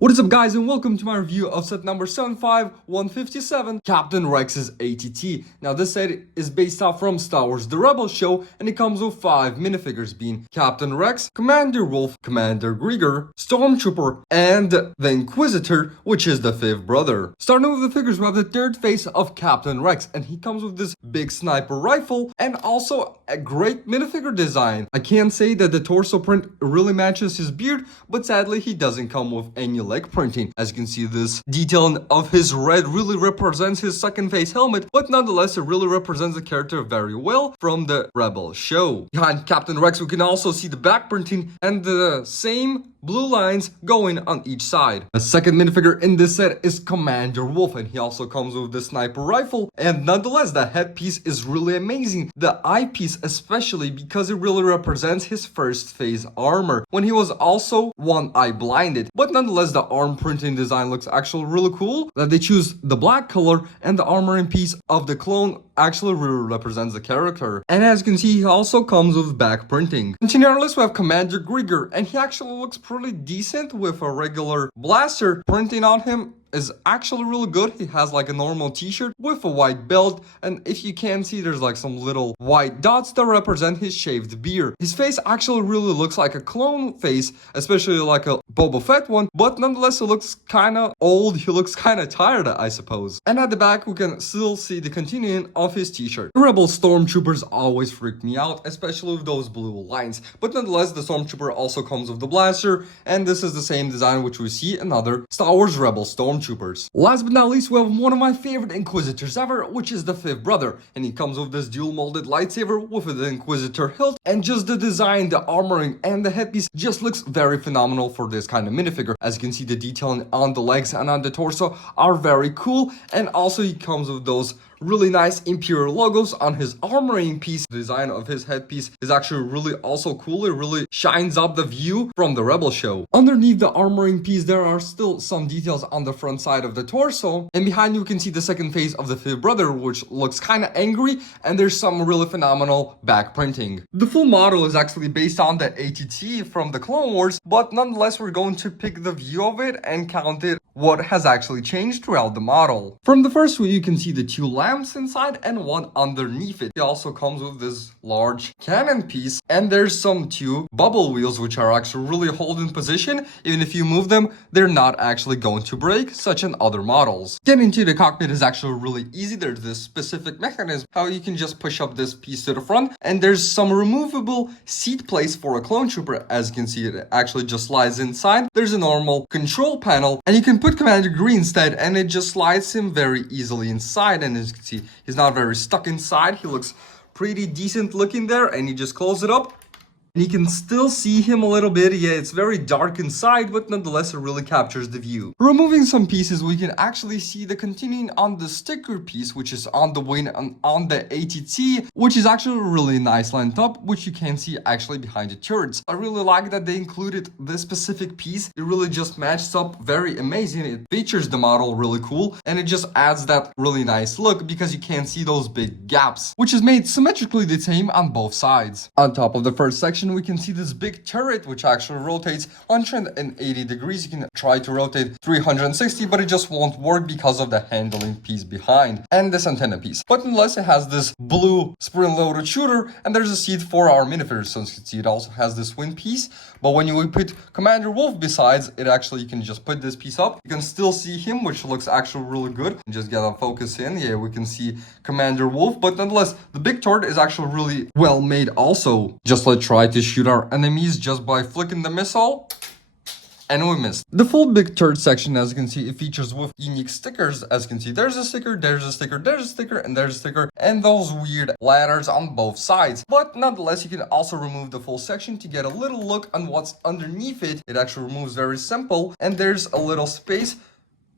What is up, guys, and welcome to my review of set number 75157, Captain Rex's ATT. Now this set is based off from Star Wars The Rebel Show, and it comes with 5 minifigures being Captain Rex, Commander Wolf, Commander Grieger, Stormtrooper, and the Inquisitor, which is the fifth brother. Starting with the figures, we have the third face of Captain Rex, and he comes with this big sniper rifle and also a great minifigure design. I can't say that the torso print really matches his beard, but sadly he doesn't come with any leg printing. As you can see, this detailing of his red really represents his second face helmet, but nonetheless it really represents the character very well from the Rebel Show. Behind Captain Rex we can also see the back printing and the same blue lines going on each side. The second minifigure in this set is Commander Wolf, and he also comes with the sniper rifle, and nonetheless the headpiece is really amazing. The eyepiece especially, because it really represents his first phase armor when he was also one eye blinded. But nonetheless the arm printing design looks actually really cool, that they choose the black color, and the armoring piece of the clone actually really represents the character. And as you can see, he also comes with back printing. Continuing our list, we have Commander Grieger, and he actually looks pretty decent with a regular blaster. Printing on him is actually really good. He has like a normal t-shirt with a white belt, and if you can see, there's like some little white dots that represent his shaved beard. His face actually really looks like a clone face, especially like a Boba Fett one, but nonetheless it looks kind of old. He looks kind of tired, I suppose. And at the back we can still see the continuing of his t-shirt. The Rebel Stormtroopers always freak me out, especially with those blue lines, but nonetheless the Stormtrooper also comes with the blaster, and this is the same design which we see in other Star Wars Rebel Stormtroopers. Last but not least, we have one of my favorite Inquisitors ever, which is the fifth brother, and he comes with this dual molded lightsaber with the Inquisitor hilt, and just the design, the armoring, and the headpiece just looks very phenomenal for this kind of minifigure. As you can see, the detailing on the legs and on the torso are very cool, and also he comes with those really nice Imperial logos on his armoring piece. The design of his headpiece is actually really also cool. It really shines up the view from the Rebel Show. Underneath the armoring piece, there are still some details on the front side of the torso, and behind you can see the second face of the fifth brother, which looks kind of angry, and there's some really phenomenal back printing. The full model is actually based on the ATT from the Clone Wars, but nonetheless we're going to pick the view of it and count it what has actually changed throughout the model. From the first view you can see the 2 lamps inside and one underneath it. It also comes with this large cannon piece, and there's some 2 bubble wheels which are actually really holding position. Even if you move them, they're not actually going to break, such as other models. Getting into the cockpit is actually really easy. There's this specific mechanism how you can just push up this piece to the front, and there's some removable seat place for a clone trooper. As you can see, it actually just slides inside. There's a normal control panel, and you can put Commander Green instead, and it just slides him very easily inside. And as you can see, he's not very stuck inside. He looks pretty decent looking there, and you just close it up and you can still see him a little bit. Yeah, it's very dark inside, but nonetheless it really captures the view. Removing some pieces, we can actually see the continuing on the sticker piece, which is on the wing and on the ATT, which is actually really nice lined up, which you can see actually behind the turrets. I really like that they included this specific piece. It really just matches up very amazing. It features the model really cool, and it just adds that really nice look because you can't see those big gaps, which is made symmetrically the same on both sides. On top of the first section we can see this big turret which actually rotates 180 degrees. You can try to rotate 360, but it just won't work because of the handling piece behind and this antenna piece. But nonetheless it has this blue spring-loaded shooter, and there's a seat for our minifigures. So you can see it also has this wing piece, but when you put Commander Wolf besides it, actually you can just put this piece up. You can still see him, which looks actually really good. Just gotta focus in. Yeah, we can see Commander Wolf, but nonetheless the big turret is actually really well made also. Just let's try to shoot our enemies just by flicking the missile, and we missed. The full big turret section, as you can see, it features with unique stickers. As you can see, there's a sticker, there's a sticker, there's a sticker, and there's a sticker, and those weird ladders on both sides. But nonetheless, you can also remove the full section to get a little look on what's underneath it. It actually removes very simple, and there's a little space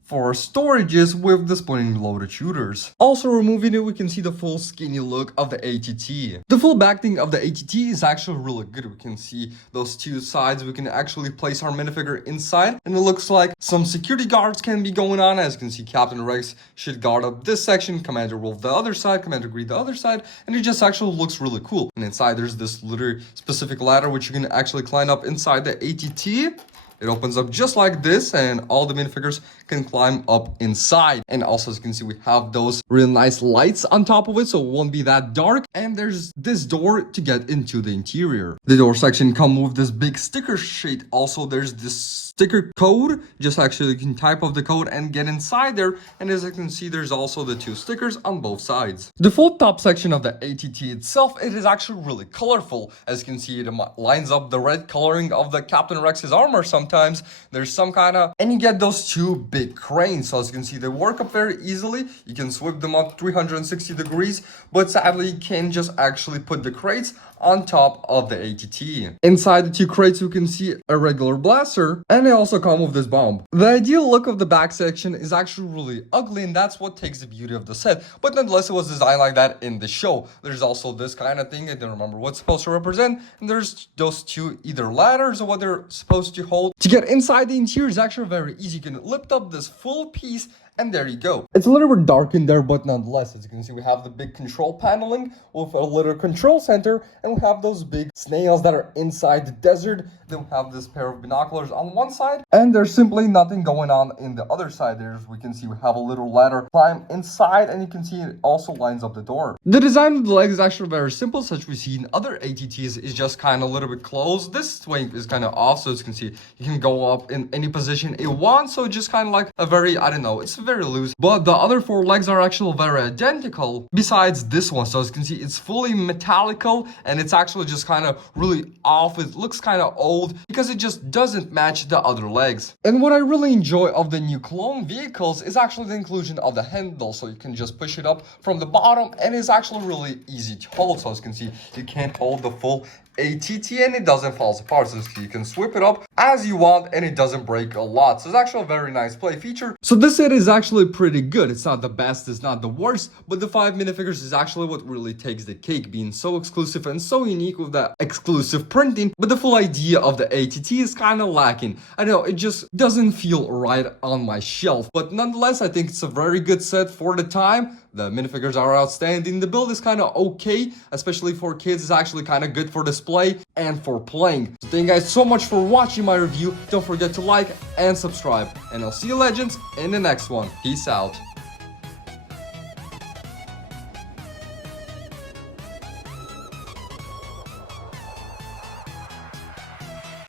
for storages with the spring-loaded shooters. Also removing it, we can see the full skinny look of the ATT. The full backing of the ATT is actually really good. We can see those 2 sides. We can actually place our minifigure inside, and it looks like some security guards can be going on. As you can see, Captain Rex should guard up this section, Commander Wolf the other side, Commander Green the other side, and it just actually looks really cool. And inside there's this literally specific ladder which you can actually climb up inside the ATT. it opens up just like this, and all the minifigures can climb up inside. And also, as you can see, we have those really nice lights on top of it, so it won't be that dark. And there's this door to get into the interior. The door section comes with this big sticker sheet. Also, there's this sticker code. Just actually you can type of the code and get inside there. And as you can see, there's also the 2 stickers on both sides. The full top section of the ATT itself, it is actually really colorful. As you can see, it lines up the red coloring of the Captain Rex's armor sometimes. There's some kind of, and you get those 2 big cranes. So as you can see, they work up very easily. You can sweep them up 360 degrees, but sadly you can't just actually put the crates on top of the ATT. Inside the 2 crates, you can see a regular blaster, and they also come with this bomb. The ideal look of the back section is actually really ugly, and that's what takes the beauty of the set, but nonetheless it was designed like that in the show. There's also this kind of thing, I don't remember what it's supposed to represent, and there's those 2 either ladders or what they're supposed to hold. To get inside the interior is actually very easy. You can lift up this full piece, and there you go. It's a little bit dark in there, but nonetheless, as you can see, we have the big control paneling with a little control center, and we have those big snails that are inside the desert. Then we have this pair of binoculars on one side, and there's simply nothing going on in the other side. There's, we can see we have a little ladder climb inside, and you can see it also lines up the door. The design of the legs is actually very simple, such we see in other ATTs is just kind of a little bit closed. This swing is kind of off, so as you can see, you can go up in any position you want, so just kind of like a very, I don't know, it's very loose. But the other 4 legs are actually very identical, besides this one. So as you can see, it's fully metallical, and it's actually just kind of really off. It looks kind of old because it just doesn't match the other legs. And what I really enjoy of the new clone vehicles is actually the inclusion of the handle, so you can just push it up from the bottom, and it's actually really easy to hold. So as you can see, you can't hold the full ATT and it doesn't fall apart, so you can sweep it up as you want and it doesn't break a lot. So it's actually a very nice play feature. So this set is actually pretty good. It's not the best, it's not the worst, but the 5 minifigures is actually what really takes the cake, being so exclusive and so unique with the exclusive printing. But the full idea of the ATT is kind of lacking. I know, it just doesn't feel right on my shelf, but nonetheless I think it's a very good set for the time. The minifigures are outstanding. The build is kind of okay, especially for kids. It's actually kind of good for display and for playing. So thank you guys so much for watching my review. Don't forget to like and subscribe. And I'll see you legends in the next one. Peace out.